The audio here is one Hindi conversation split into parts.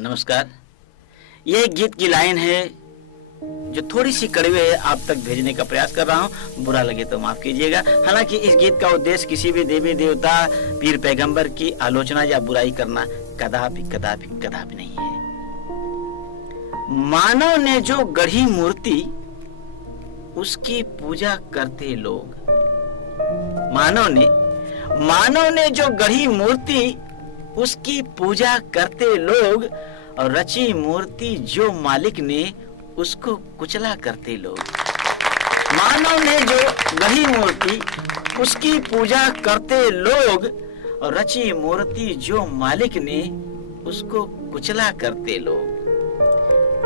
नमस्कार। ये एक गीत की लाइन है जो थोड़ी सी कड़वी है, आप तक भेजने का प्रयास कर रहा हूँ। बुरा लगे तो माफ कीजिएगा। हालांकि इस गीत का उद्देश्य किसी भी देवी देवता, पीर पैगंबर की आलोचना या बुराई करना कदापि कदापि कदापि नहीं है। मानव ने जो गढ़ी मूर्ति उसकी पूजा करते लोग, मानव ने जो गढ़ी मूर्ति उसकी पूजा करते लोग, और रची मूर्ति जो मालिक ने उसको कुचला करते लोग। मानव ने जो गढ़ी मूर्ति उसकी पूजा करते लोग, और रची मूर्ति जो मालिक ने उसको कुचला करते लोग।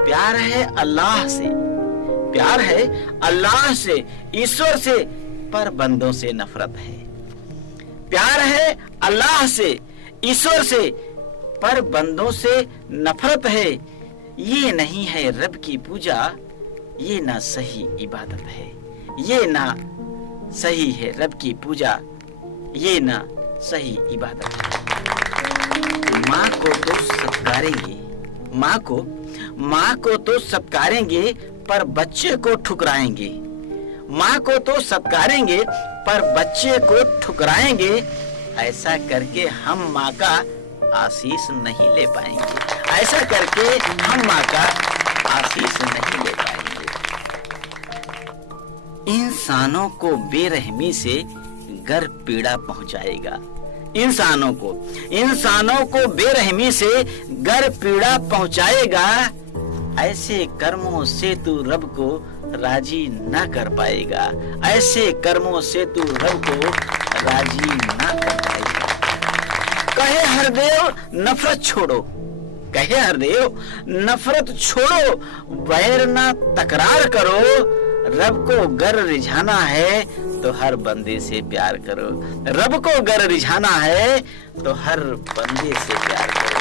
प्यार है अल्लाह से, प्यार है अल्लाह से, ईश्वर से, पर बंदों से नफरत है। प्यार है अल्लाह से, ईश्वर से, पर बंदों से नफरत है। ये नहीं है रब की पूजा, ये ना सही इबादत है। ये ना सही है रब की पूजा, ये ना सही इबादत है। माँ को तो सत्कारेंगे, माँ को तो सत्कारेंगे, पर बच्चे को ठुकराएंगे। माँ को तो सत्कारेंगे, पर बच्चे को ठुकराएंगे। ऐसा करके हम माँ का आशीष नहीं ले पाएंगे। ऐसा करके हम माँ का आशीष नहीं ले पाएंगे। इंसानों को बेरहमी से गर पीड़ा पहुंचाएगा। इंसानों को बेरहमी से गर पीड़ा पहुंचाएगा। ऐसे कर्मों से तू रब को राजी ना कर पाएगा। ऐसे कर्मों से तू रब को राजी ना कर पाएगा। कहे हरदेव नफरत छोड़ो, कहे हरदेव नफरत छोड़ो, वैर ना तकरार करो। रब को गर रिझाना है तो हर बंदे से प्यार करो। रब को गर रिझाना है तो हर बंदे से प्यार करो।